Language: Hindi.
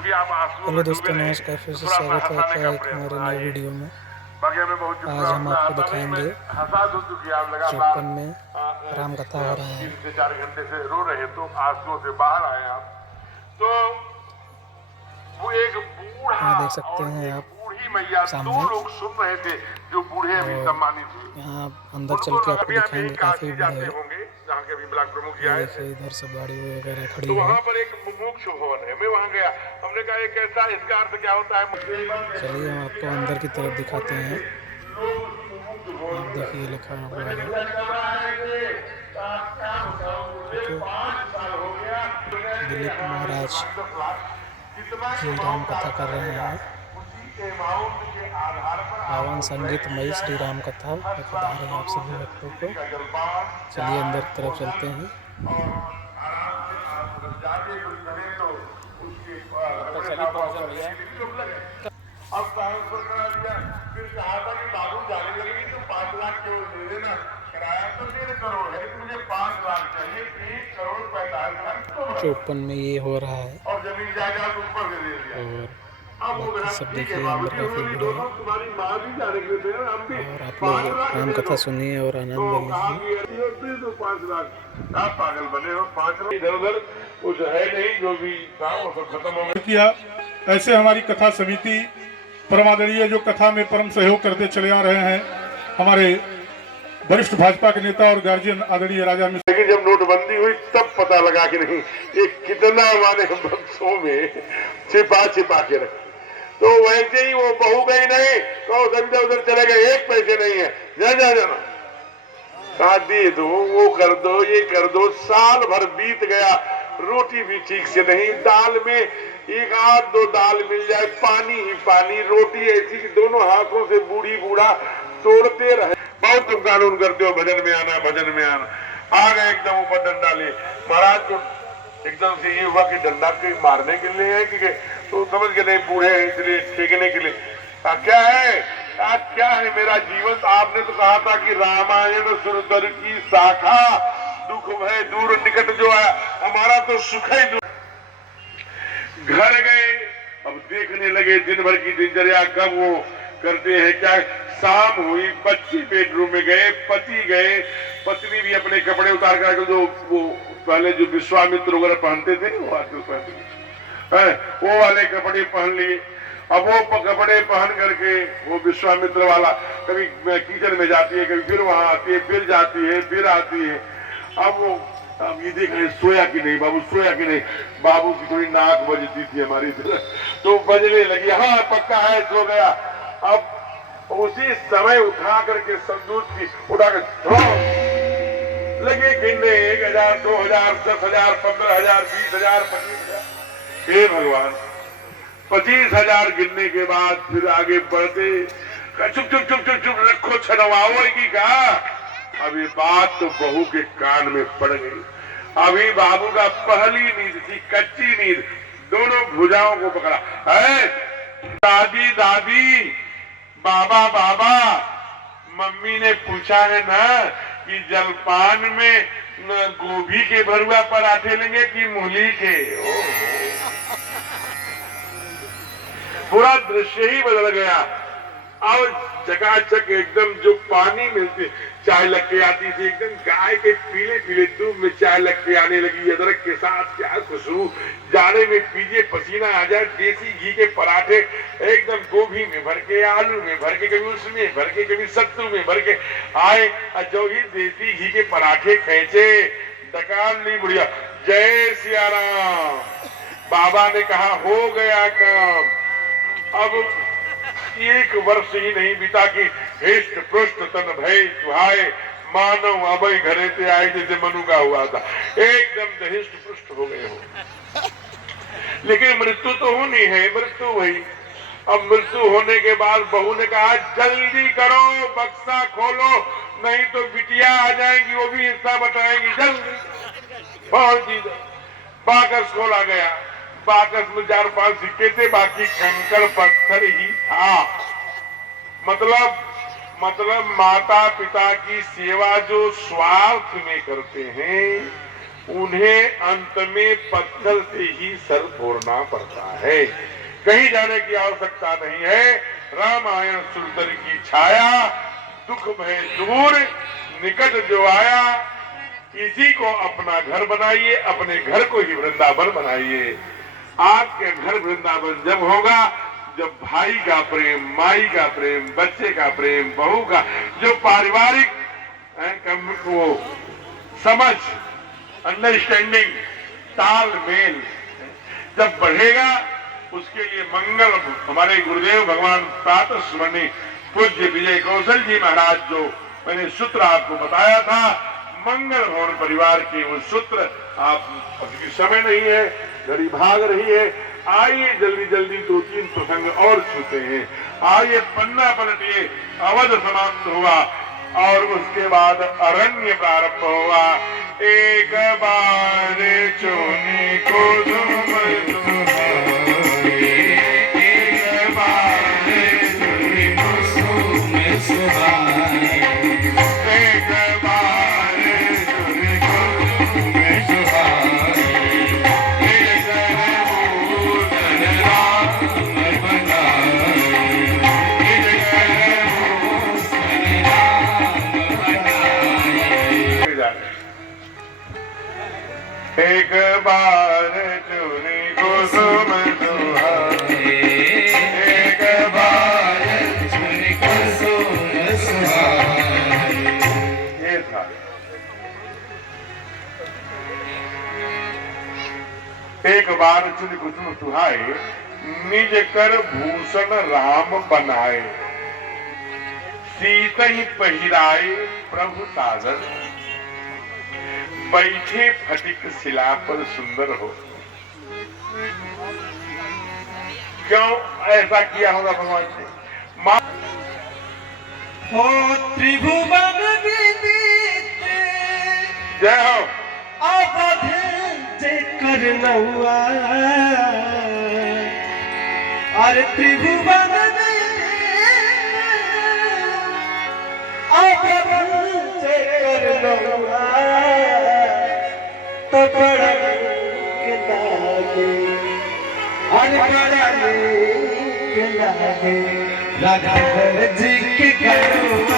क्योंकि आप आंसुओं हेलो में डूबे दोस्तों, रहे, नमस्कार। फिर तो से थोड़ा सा स्वागत है हंसाने आपका का एक प्रयास हमारे नए बढ़ाइए। वीडियो में। बाकी हमें बहुत आज हम आपको आता नहीं, मैं दिखाएंगे हंसा दूं क्योंकि आप लगातार 54 में राम कथा हो रहा है। 3 से 4 घंटे से रो रहे, तो आंसुओं से बाहर आए आप। तो वो एक बूढ़ा यहाँ देख सकते और हैं एक आप बूढ़ी मैया, दो सामने, लोग सुन रहे थे, जो बूढ़े अभी और सम्मानित हुए। यहाँ अंदर चल उनको के लगा आपको भी आप यही दिखाएंगे। काफ़ी काशी भीड़ जाते है। होंगे जहाँ के अभी ब्लॉक प्रमुख जी ये आए थे। देखिए, इधर सब गाड़ी वगैरह तो खड़ी है। वहां पर एक मुमुक्ष भवन है, मैं वहां गया। हमने कहा ये कैसा, इसका अर्थ क्या होता चलिए हम आपको अंदर की तरफ दिखाते हैं। है? आप देखिए, लिखा हुआ है, ठीक है। दिलीप महाराज जी राम कथा कर रहे हैं। पावन संगीतमयी श्री राम कथा बता रहे हैं आप सभी भक्तों को। चलिए अंदर की तरफ चलते हैं। अब ट्रांसफर करा दिया, फिर कहा था कि बाबू जाने लगेगी तो 5 लाख क्यों दे देना, किराया तो 1.5 करोड़ है, मुझे 5 लाख चाहिए, 1 करोड़ 45 लाख 54 में ये हो रहा है। और जमीन जायदाद ऊपर दे दिया। और अब वो बाकी मेरा सब ठीक है देखिए, बाबू अंदर जी, काफ़ी उन्होंने भीड़ है। दोनों तुम्हारी माँ भी जाने के लिए, हम भी और आप लोग 5 लाख राम दे कथा दो। सुनिए और आनंद तो कहा लीजिए। कि फिर तो 5 लाख, आप पागल बने हो, 5 लाख इधर उधर कुछ है नहीं, जो भी था वो सब खत्म हो गया। किया। ऐसे हमारी कथा समिति परमादरणीय जो कथा में परम सहयोग करते चले आ रहे हैं, हमारे वरिष्ठ भाजपा के नेता और गार्जियन आदरणीय राजा मिश्र। लेकिन जब नोटबंदी हुई तब पता लगा कि नहीं, ये कितना हमारे बक्सों में छिपा छिपा के रखे। तो वैसे ही वो बहू गई नहीं, कहो सब इधर उधर चले गए, 1 पैसे नहीं है, जाना कहा दे दो, वो कर दो, ये कर दो। साल भर बीत गया, रोटी भी ठीक से नहीं, दाल में 1-2 दाल मिल जाए, पानी ही पानी, रोटी ऐसी कि दोनों हाथों से बूढ़ी बूढ़ा तोड़ते रहे। बहुत तुम कानून करते हो, भजन में आना, भजन में आना। आ गए एकदम ऊपर डंडा ले, महाराज को एकदम से ये हुआ कि डंडा के मारने के लिए है कि, तो समझ के नहीं, बूढ़े हैं इसलिए फेंकने के लिए। क्या है, क्या है मेरा जीवन? आपने तो कहा था कि रामायण सुरतर की शाखा, दुख भय दूर निकट जो है, हमारा तो सुख ही दूर। घर गए, अब देखने लगे दिन भर की दिनचर्या कब वो करते हैं क्या। शाम हुई, बच्चे बेडरूम में गए, पति गए, पत्नी भी अपने कपड़े उतार कर, जो वो पहले जो विश्वामित्र वगैरह पहनते थे वो आजकल पहनते हैं, वो वाले कपड़े पहन लिए। अब वो कपड़े पहन करके वो विश्वामित्र वाला, कभी किचन में जाती है, कभी फिर वहां आती है, फिर जाती है, फिर आती है। अब ये देख रहे सोया कि नहीं बाबू, सोया कि नहीं। बाबू की थोड़ी नाक बजती थी हमारी तो बजने लगी, हाँ पक्का है, सो गया। अब उसी समय उठा करके संदूक की उठाकर लगे गिनने, 1,000, 2,000, 10,000, 15,000, 20,000, 25,000। हे भगवान, 25,000 गिनने के बाद फिर आगे बढ़ते, चुप चुप चुप चुप चुप रखो, छनवाओगी कहा। अभी बात तो बहू के कान में पड़ गई। अभी बाबू का पहली नींद थी, कच्ची नींद, दोनों भुजाओं को पकड़ा है। दादी दादी, बाबा बाबा, मम्मी ने पूछा है ना कि जलपान में गोभी के भरुआ पराठे लेंगे कि मूली के। पूरा दृश्य ही बदल गया। अब चकाचक एकदम जो पानी मिलती, चाय लग के आती थी, एकदम गाय के पीले पीले दूध में चाय लग के आने लगी, अदरक के साथ, क्या खुशबू, जाने में पीजिए, पसीना आ जाए। देसी घी के पराठे एकदम गोभी में भर के, आलू में भर के, कभी उसमें भर के, कभी सत्तू में भर के आए, जो ही देसी घी के पराठे खेचे, डकार ली बुढ़िया, जय सिया राम। बाबा ने कहा हो गया काम। अब 1 वर्ष ही नहीं बीता कि हृष्ट पृष्ठ तन भय सुहाए, मानव अभय घरे से आए, जैसे मनु का हुआ था, एकदम हृष्ट पृष्ठ हो गए हो। लेकिन मृत्यु तो होनी है, मृत्यु हुई। अब मृत्यु होने के बाद बहू ने कहा जल्दी करो, बक्सा खोलो, नहीं तो बिटिया आ जाएंगी, वो भी हिस्सा बताएंगी, जल्दी। बहुत चीज बाकस खोला गया, बाकस में 4-5 सिक्के थे, बाकी कंकड़ पत्थर ही था। मतलब माता पिता की सेवा जो स्वार्थ में करते हैं, उन्हें अंत में पत्थर से ही सर फोड़ना पड़ता है। कहीं जाने की आवश्यकता नहीं है। रामायण सुंदर की छाया दुख में दूर निकट जो आया, इसी को अपना घर बनाइए, अपने घर को ही वृंदावन बनाइए। आपके घर वृंदावन जब होगा जब भाई का प्रेम, माई का प्रेम, बच्चे का प्रेम, बहू का जो पारिवारिक वो समझ, अंडरस्टैंडिंग, तालमेल जब बढ़ेगा, उसके लिए मंगल हमारे गुरुदेव भगवान प्रातः स्मरणीय पूज्य विजय कौशल जी महाराज जो मैंने सूत्र आपको बताया था, मंगल भवन परिवार के वो सूत्र, आप अभी समय नहीं है, घड़ी भाग रही है, आइए जल्दी जल्दी 2-3 प्रसंग और छूते हैं। आइए पन्ना पलटिए, अवध समाप्त हुआ और उसके बाद अरण्य प्रारंभ हुआ। एक बार चुनी को एक बार चुनी कुसुम सुहाए, एक बार चुनी कुसुम सुहाए। ये था एक बार चुनी कुसुम सुहाए, निज कर भूषण राम बनाए, सीत ही पहिराए प्रभु सागर, बैठे फटिक शिला पर सुंदर हो। क्यों ऐसा किया होगा भगवान ने? हो त्रिभुवन विदित जय हो। अवध से करनौआ, अरे त्रिभुवन अवध से करनौआ, तो बड़ा के लागे, अरे बड़ा के लागे, राघव जी के करो